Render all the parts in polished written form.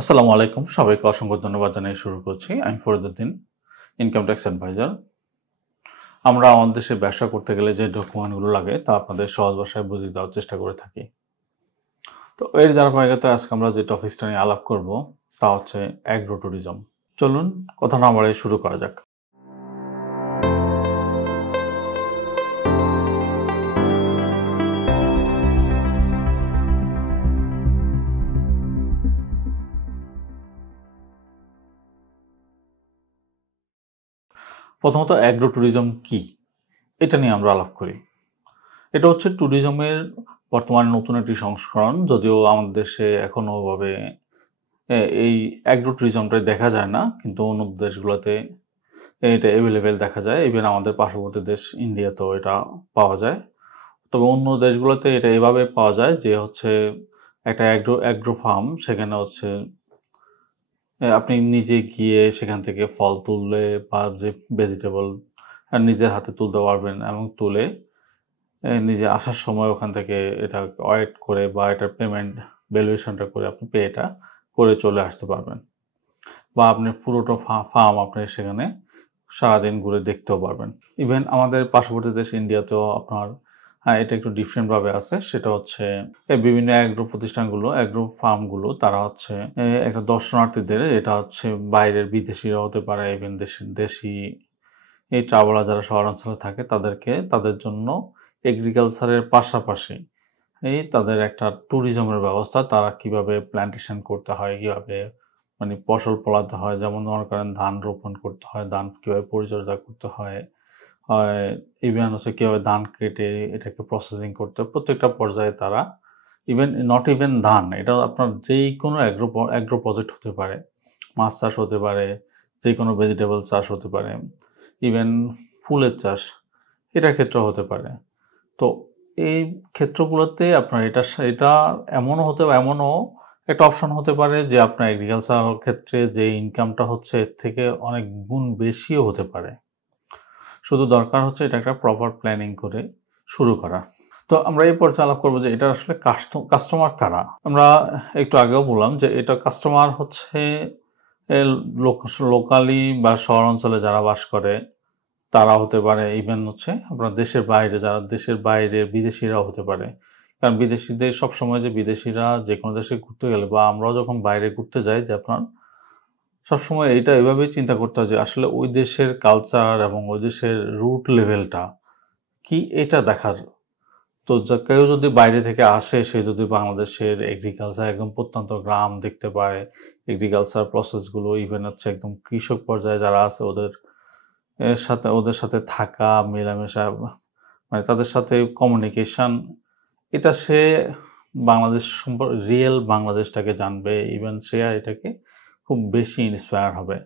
আসসালামু আলাইকুম। সবাইকে অসংখ্য ধন্যবাদ জানিয়ে শুরু করছি। আমি ফরিদউদ্দিন, ইনকাম ট্যাক্স অ্যাডভাইজার। আমরা আমাদের দেশে ব্যবসা করতে গেলে যে ডকুমেন্টগুলো লাগে তা আপনাদের সহজ ভাষায় বুঝিয়ে দেওয়ার চেষ্টা করে থাকি। তো এর ধারাবাহিকতায় আজকে আমরা যে টপিকসটা নিয়ে আলাপ করব তা হচ্ছে অ্যাগ্রো ট্যুরিজম। চলুন কথা না বাড়িয়ে শুরু করা যাক। প্রথমত অ্যাগ্রো ট্যুরিজম কি? এটা নিয়ে আমরা আলাপ করি। এটা হচ্ছে ট্যুরিজমের বর্তমানে নতুন একটি সংস্করণ, যদিও আমাদের দেশে এখনো ওভাবে এই অ্যাগ্রো ট্যুরিজমটা দেখা যায় না, কিন্তু অন্য দেশগুলোতে এটা অ্যাভেলেবেল দেখা যায়। ইভেন আমাদের পার্শ্ববর্তী দেশ ইন্ডিয়াতেও এটা পাওয়া যায়। তবে অন্য দেশগুলোতে এটা এভাবে পাওয়া যায় যে হচ্ছে একটা অ্যাগ্রো ফার্ম, সেখানে হচ্ছে আপনি নিজে গিয়ে সেখান থেকে ফল তুললে বা যে ভেজিটেবল নিজের হাতে তুলতে পারবেন এবং তুলে নিজে আসার সময় ওখান থেকে এটা ওয়েট করে বা এটার পেমেন্ট ভ্যালুয়েশনটা করে আপনি পেটা করে চলে আসতে পারবেন, বা আপনি পুরোটা ফার্ম আপনি সেখানে সারাদিন ঘুরে দেখতেও পারবেন। ইভেন আমাদের পার্শ্ববর্তী দেশ ইন্ডিয়াতেও আপনার এটা একটু ডিফারেন্টভাবে আছে। সেটা হচ্ছে এই বিভিন্ন অ্যাগ্রো প্রতিষ্ঠানগুলো, অ্যাগ্রো ফার্মগুলো, তারা হচ্ছে একটা দর্শনার্থীদের, এটা হচ্ছে বাইরের বিদেশিরা হতে পারে, ইভেন দেশি এই ট্রাভেলার যারা শহরাঞ্চলে থাকে তাদের জন্য এগ্রিকালচারের পাশাপাশি তাদের একটা ট্যুরিজমের ব্যবস্থা, তারা কিভাবে প্ল্যান্টেশন করতে হয়, কিভাবে মানে ফসল ফলাতে হয়, যেমন মনে করেন ধান রোপণ করতে হয়, ধান কিভাবে পরিচর্যা করতে হয়, ইভেন হচ্ছে কীভাবে ধান কেটে এটাকে প্রসেসিং করতে হয়, প্রত্যেকটা পর্যায়ে তারা ইভেন ধান, এটা আপনার যেই কোনো অ্যাগ্রো প্রজেক্ট হতে পারে, মাছ চাষ হতে পারে, যে কোনো ভেজিটেবল চাষ হতে পারে, ইভেন ফুলের চাষ এটার ক্ষেত্রেও হতে পারে। তো এই ক্ষেত্রগুলোতে আপনার এটা এমনও একটা অপশন হতে পারে যে আপনার এগ্রিকালচার ক্ষেত্রে যে ইনকামটা হচ্ছে এর থেকে অনেক গুণ বেশিও হতে পারে। শুধু দরকার হচ্ছে এটা একটা প্রপার প্ল্যানিং করে শুরু করা। তো আমরা এই পর্যায়ে আলাপ করবো যে এটা আসলে কাস্টমার কারা। আমরা একটু আগেও বললাম যে এটা কাস্টমার হচ্ছে লোকালি বা শহর অঞ্চলে যারা বাস করে তারা হতে পারে, ইভেন হচ্ছে আপনার দেশের বাইরে যারা, দেশের বাইরে বিদেশিরাও হতে পারে। কারণ বিদেশিদের সবসময় যে বিদেশিরা যে কোনো দেশে ঘুরতে গেলে বা আমরাও যখন বাইরে ঘুরতে যাই, যে আপনার সবসময় এটা এভাবেই চিন্তা করতে হয় যে আসলে ওই দেশের কালচার এবং ওই দেশের রুট লেভেলটা কি, এটা দেখার। তো কেউ যদি বাইরে থেকে আসে, সে যদি বাংলাদেশের এগ্রিকালচার একদম প্রত্যন্ত গ্রাম দেখতে পায়, এগ্রিকালচার প্রসেসগুলো, ইভেন হচ্ছে একদম কৃষক পর্যায়ে যারা আছে ওদের সাথে থাকা, মেলামেশা, মানে তাদের সাথে কমিউনিকেশন, এটা সে বাংলাদেশ রিয়েল বাংলাদেশটাকে জানবে, ইভেন সে এটাকে খুব বেশি ইন্সপায়ার হবে।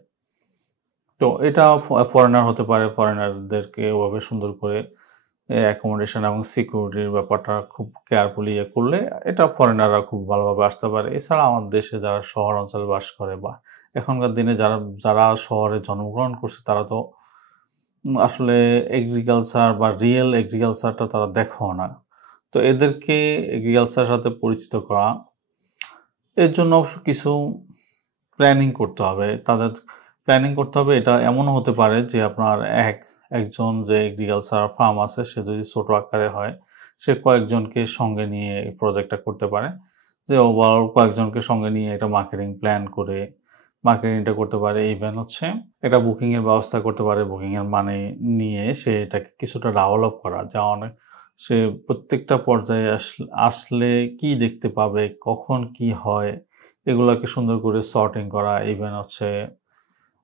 তো এটা ফরেনার হতে পারে, ফরেনারদেরকে ওভাবে সুন্দর করে অ্যাকোমোডেশন এবং সিকিউরিটির ব্যাপারটা খুব কেয়ারফুলি করলে এটা ফরেনাররা খুব ভালোভাবে আসতে পারে। এছাড়া আমাদের দেশে যারা শহর অঞ্চলে বাস করে বা এখনকার দিনে যারা শহরে জন্মগ্রহণ করছে, তারা তো আসলে এগ্রিকালচার বা রিয়েল এগ্রিকালচারটা তারা দেখেও না। তো এদেরকে এগ্রিকালচারের সাথে পরিচিত করা, এর জন্য অবশ্য কিছু প্ল্যানিং করতে হবে। এটা এমনও হতে পারে যে আপনার একজন যে এগ্রিকালচার ফার্ম আছে, সে যদি ছোট আকারে হয়, সে কয়েকজনকে সঙ্গে নিয়ে এই প্রজেক্টটা করতে পারে। যে ওভারঅল কয়েকজনকে সঙ্গে নিয়ে একটা মার্কেটিং প্ল্যান করে মার্কেটিংটা করতে পারে। ইভেন হচ্ছে একটা বুকিংয়ের ব্যবস্থা করতে পারে, বুকিংয়ের মানে নিয়ে সে এটাকে কিছুটা ডেভেলপ করা, যা অনেক সে প্রত্যেকটা পর্যায়ে আসলে কি দেখতে পাবে, কখন কি হয়, এগুলোকে সুন্দর করে সর্টিং করা। ইভেন হচ্ছে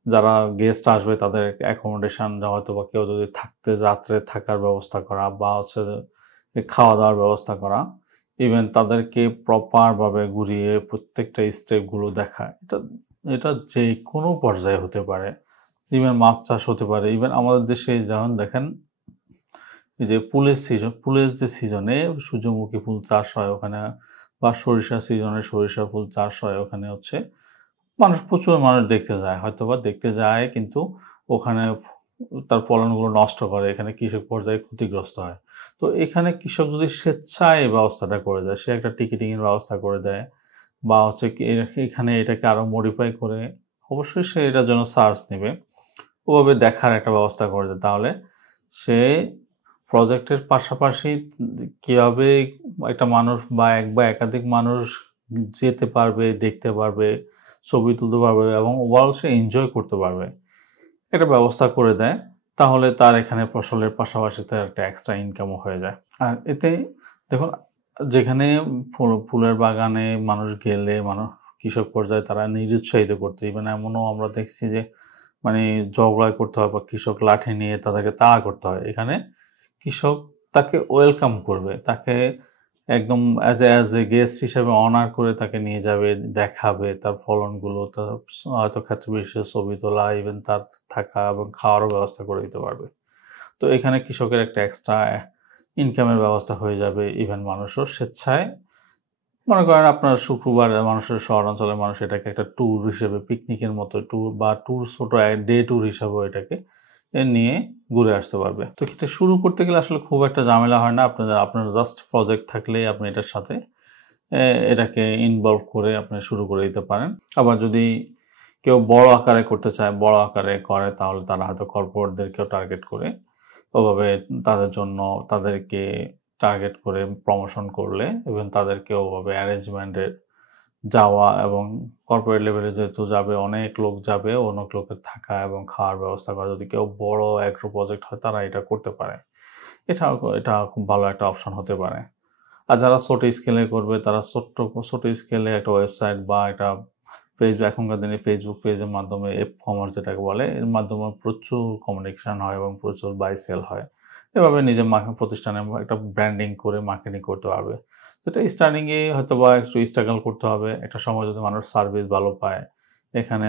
যারা গেস্ট আসবে তাদের অ্যাকোমোডেশন, হয়তো বা কেউ যদি রাত্রে থাকার ব্যবস্থা করা, বা হচ্ছে খাওয়া দাওয়ার ব্যবস্থা করা, ইভেন তাদেরকে প্রপারভাবে ঘুরিয়ে প্রত্যেকটা স্টেপগুলো দেখা। এটা যে কোনো পর্যায়ে হতে পারে। ইভেন মাছ চাষ হতে পারে। ইভেন আমাদের দেশে যেমন দেখেন, এই যে ফুলের যে সিজনে সূর্যমুখী ফুল চাষ হয় ওখানে, বা সরিষা সিজনে সরিষা ফুল চাষ হয়, ওখানে হচ্ছে প্রচুর মানুষ দেখতে যায়, হয়তো বা দেখতে যায়, কিন্তু ওখানে তার ফলনগুলো নষ্ট করে, এখানে কৃষক পর্যায়ে ক্ষতিগ্রস্ত হয়। তো এখানে কৃষক যদি স্বেচ্ছায় এই ব্যবস্থাটা করে দেয়, সে একটা টিকিটিংয়ের ব্যবস্থা করে দেয়, বা হচ্ছে কি এখানে এটাকে আরও মডিফাই করে অবশ্যই সে এটার জন্য সার্চ নেবে, ওভাবে দেখার একটা ব্যবস্থা করে দেয়। তাহলে সে প্রজেক্টের পাশাপাশি কীভাবে একটা মানুষ বা এক বা একাধিক মানুষ যেতে পারবে, দেখতে পারবে, ছবি তুলতে পারবে এবং ওভারঅল সে এনজয় করতে পারবে, একটা ব্যবস্থা করে দেয়। তাহলে তার এখানে ফসলের পাশাপাশি তার একটা এক্সট্রা ইনকামও হয়ে যায়। আর এতে দেখুন, যেখানে ফুলের বাগানে মানুষ গেলে কৃষক পর্যায়ে তারা নিরুৎসাহিত করতে, ইভেন এমনও আমরা দেখছি যে মানে ঝগড়া করতে হয় বা কৃষক লাঠি নিয়ে তাদেরকে তাড়া করতে হয়। এখানে কৃষক তাকে ওয়েলকাম করবে, তাকে একদম অ্যাজ এ গেস্ট হিসেবে অনার করে তাকে নিয়ে যাবে, দেখাবে তার ফলনগুলো, তার হয়তো ক্ষেত্র বিশেষে ছবি তোলা, ইভেন তার থাকা এবং খাওয়ারও ব্যবস্থা করে দিতে পারবে। তো এখানে কৃষকের একটা এক্সট্রা ইনকামের ব্যবস্থা হয়ে যাবে। ইভেন মানুষও স্বেচ্ছায়, মনে করেন আপনার শুক্রবার মানুষের শহরাঞ্চলের মানুষ এটাকে একটা ট্যুর হিসেবে, পিকনিকের মতো ট্যুর বা ট্যুর, ছোট ডে ট্যুর হিসাবেও এটাকে নিয়ে ঘুরে আসতে পারবে। তো এটা শুরু করতে গেলে আসলে খুব একটা ঝামেলা হয় না। আপনার জাস্ট প্রজেক্ট থাকলেই আপনি এটার সাথে এটাকে ইনভলভ করে আপনি শুরু করে দিতে পারেন। আবার যদি কেউ বড় আকারে করতে চায়, বড় আকারে করে, তাহলে তারা হয়তো কর্পোরেটদেরকেও টার্গেট করে ওভাবে তাদের জন্য তাদেরকে টার্গেট করে প্রমোশন করলে এবং তাদেরকে ওভাবে অ্যারেঞ্জমেন্টে যাওয়া এবং কর্পোরেট লেভেলে যেহেতু যাবে, অনেক লোক যাবে, অনেক লোকের থাকা এবং খাওয়ার ব্যবস্থা করা, যদি কেউ বড় অ্যাগ্রো প্রজেক্ট হয় তারা এটা করতে পারে। এটা খুব ভালো একটা অপশন হতে পারে। আর যারা ছোট স্কেলে করবে তারা ছোট স্কেলে একটা ওয়েবসাইট বা একটা এখনকার দিনে ফেসবুক পেজের মাধ্যমে কমার্স যেটাকে বলে, এর মাধ্যমে প্রচুর কমিউনিকেশন হয় এবং প্রচুর বাই সেল হয়। এভাবে নিজের প্রতিষ্ঠানের একটা ব্র্যান্ডিং করে মার্কেটিং করতে পারবে। সেটা স্টার্টিংয়ে হয়তো বা একটু স্ট্রাগল করতে হবে। একটা সময় যদি মানুষ সার্ভিস ভালো পায়, এখানে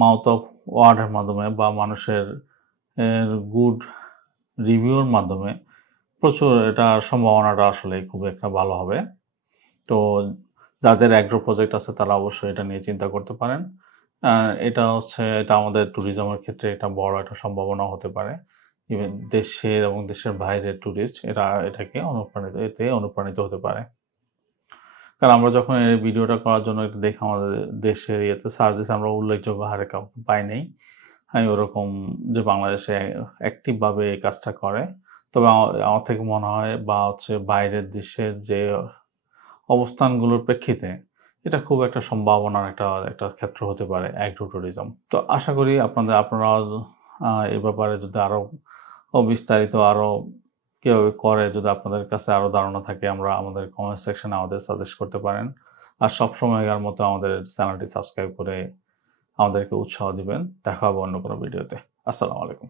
মাউথ অফ ওয়ার্ডের মাধ্যমে বা মানুষের গুড রিভিউর মাধ্যমে প্রচুর এটার সম্ভাবনাটা আসলে খুব একটা ভালো হবে। তো যাদের অ্যাগ্রো প্রজেক্ট আছে তারা অবশ্যই এটা নিয়ে চিন্তা করতে পারেন। এটা আমাদের ট্যুরিজমের ক্ষেত্রে এটা বড় একটা সম্ভাবনা হতে পারে। ইভেন দেশের এবং দেশের বাইরের ট্যুরিস্ট এটাকে অনুপ্রাণিত হতে পারে। কারণ আমরা যখন এই ভিডিওটা করার জন্য একটু দেখি আমাদের দেশের সার্চ দিয়েছি, আমরা উল্লেখযোগ্য হারে কাউকে পাই নাই ওরকম যে বাংলাদেশে অ্যাক্টিভভাবে এই কাজটা করে। তবে আমার থেকে মনে হয় বা বাইরের দেশের যে অবস্থানগুলোর প্রেক্ষিতে এটা খুব একটা সম্ভাবনার একটা ক্ষেত্র হতে পারে অ্যাগ্রো ট্যুরিজম। তো আশা করি আপনারা এই ব্যাপারে যদি আরও বিস্তারিত আরও কীভাবে করে, যদি আপনাদের কাছে আরও ধারণা থাকে, আমাদের কমেন্ট সেকশনে আমাদের সাজেস্ট করতে পারেন। আর সবসময়কার মতো আমাদের চ্যানেলটি সাবস্ক্রাইব করে আমাদেরকে উৎসাহ দিবেন। দেখা হবে অন্য কোনো ভিডিওতে। আসসালামু আলাইকুম।